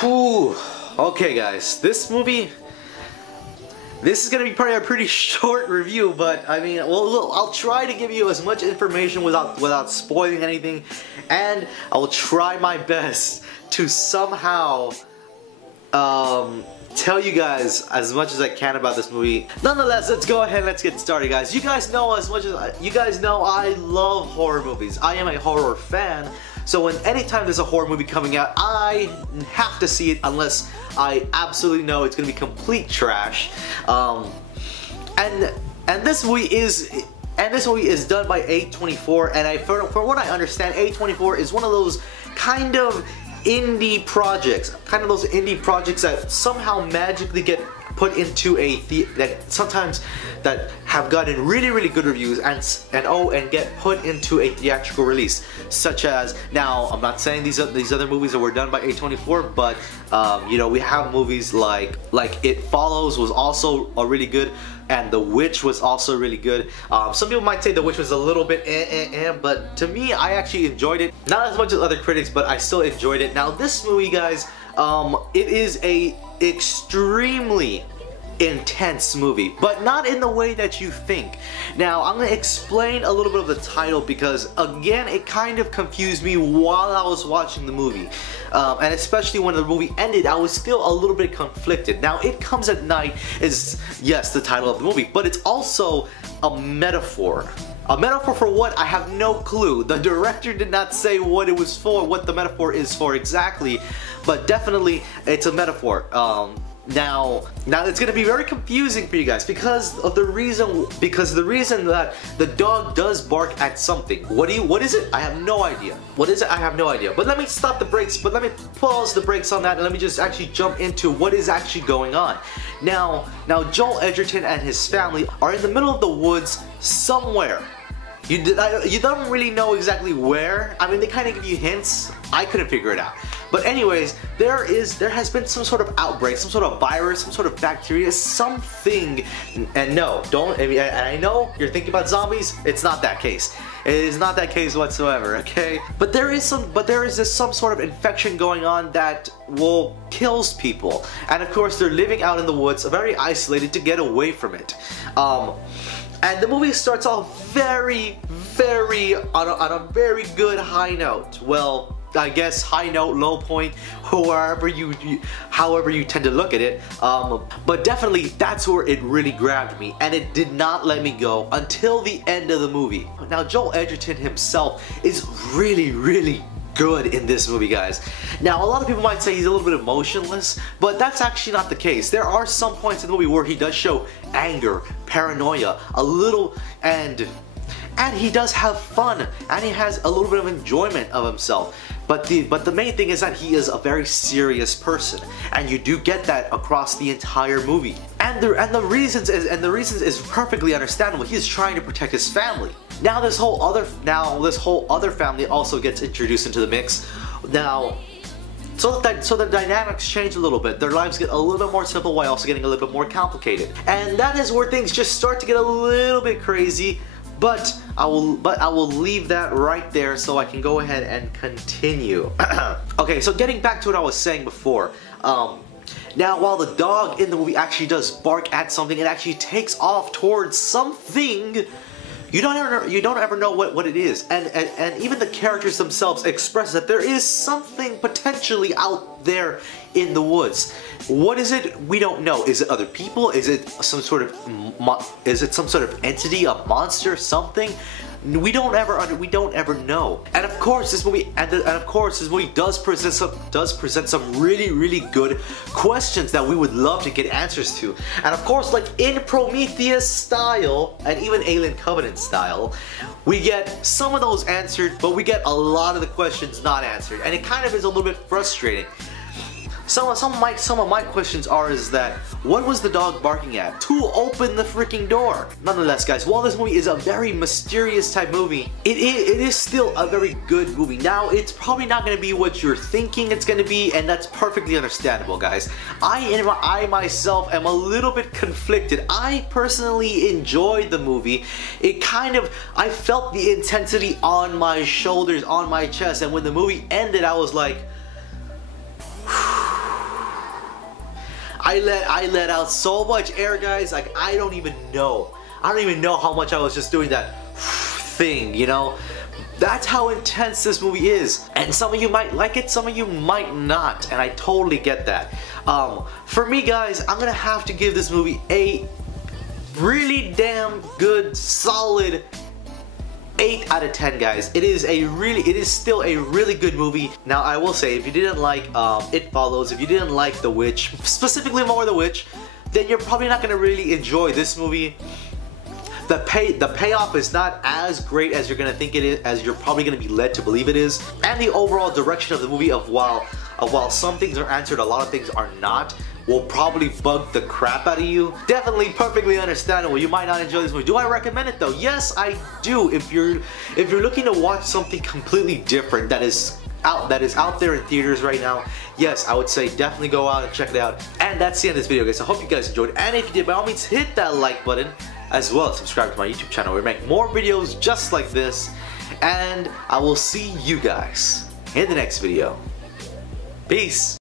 Whew. Okay guys, this is gonna be probably a pretty short review, but I mean, I'll try to give you as much information without spoiling anything, and I will try my best to somehow tell you guys as much as I can about this movie. Nonetheless, let's go ahead and let's get started, guys. You guys know I love horror movies. I am a horror fan. So anytime there's a horror movie coming out, I have to see it unless I absolutely know it's gonna be complete trash. And this movie is done by A24, and for what I understand, A24 is one of those kind of indie projects, that somehow magically get put into that have gotten really good reviews and get put into a theatrical release, such as, now I'm not saying these other movies that were done by A24, but you know, we have movies like It Follows was also a really good, and The Witch was also really good. Some people might say The Witch was a little bit but to me, I actually enjoyed it. Not as much as other critics, but I still enjoyed it. Now this movie, guys, it is a extremely intense movie, but not in the way that you think. Now I'm going to explain a little bit of the title, because again, it kind of confused me while I was watching the movie, and especially when the movie ended, I was still a little bit conflicted. Now, It Comes at Night is, yes, the title of the movie, but it's also a metaphor. A metaphor for what? I have no clue. The director did not say what it was for, what the metaphor is for exactly, but definitely it's a metaphor. Now it's gonna be very confusing for you guys because the reason that the dog does bark at something. What is it? I have no idea. What is it? I have no idea. But let me stop the brakes, but let me pause the brakes on that, and let me just actually jump into what is actually going on. Now Joel Edgerton and his family are in the middle of the woods somewhere. You don't really know exactly where. I mean, they kind of give you hints. I couldn't figure it out. But anyways, there has been some sort of outbreak, some sort of virus, some sort of bacteria, something. And no, don't. I mean, I know you're thinking about zombies. It's not that case. It is not that case whatsoever. Okay. But there is some sort of infection going on that kills people. And of course, they're living out in the woods, very isolated, to get away from it. And the movie starts off very on a very good high note. Well, I guess high note, low point, however you tend to look at it. But definitely that's where it really grabbed me, and it did not let me go until the end of the movie. Now Joel Edgerton himself is really good in this movie, guys. Now a lot of people might say he's a little bit emotionless, but that's actually not the case. There are some points in the movie where he does show anger, paranoia, a little, and he does have fun, and he has a little bit of enjoyment of himself. But the main thing is that he is a very serious person, and you do get that across the entire movie. And the reasons is perfectly understandable. He is trying to protect his family. Now this whole other family also gets introduced into the mix. Now, so the dynamics change a little bit. Their lives get a little bit more simple while also getting a little bit more complicated. And that is where things just start to get a little bit crazy. But I will leave that right there so I can go ahead and continue. Okay, so getting back to what I was saying before. Now, while the dog in the movie actually does bark at something, it actually takes off towards something. You don't ever know what it is, and even the characters themselves express that there is something potentially out there in the woods. What is it? We don't know. Is it other people? Is it some sort of entity, a monster, something? We don't ever know. And of course, this movie does present some really good questions that we would love to get answers to. And of course, like in Prometheus style, and even Alien Covenant style, we get some of those answered, but we get a lot of the questions not answered, and it kind of is a little bit frustrating. Some of my questions is that, what was the dog barking at? Who opened the freaking door? Nonetheless, guys, while this movie is a very mysterious type movie, it is still a very good movie. Now, it's probably not going to be what you're thinking it's going to be, and that's perfectly understandable, guys. I myself am a little bit conflicted. I personally enjoyed the movie. I felt the intensity on my shoulders, on my chest, and when the movie ended, I was like, whew. I let out so much air, guys. Like I don't even know how much I was just doing that thing, you know. That's how intense this movie is. And some of you might like it, some of you might not, and I totally get that. For me, guys, I'm gonna have to give this movie a really damn good, solid 8 out of 10, guys. It is still a really good movie. Now, I will say, if you didn't like It Follows, if you didn't like The Witch, specifically more The Witch, then you're probably not gonna really enjoy this movie. The payoff is not as great as you're gonna think it is, as you're probably gonna be led to believe it is. And the overall direction of the movie, while some things are answered, a lot of things are not, will probably bug the crap out of you. Definitely perfectly understandable. You might not enjoy this movie. Do I recommend it though? Yes, I do. If you're looking to watch something completely different that is out there in theaters right now, yes, I would say definitely go out and check it out. And that's the end of this video, guys. I hope you guys enjoyed. And if you did, by all means, hit that like button, as well as subscribe to my YouTube channel where we make more videos just like this. And I will see you guys in the next video. Peace.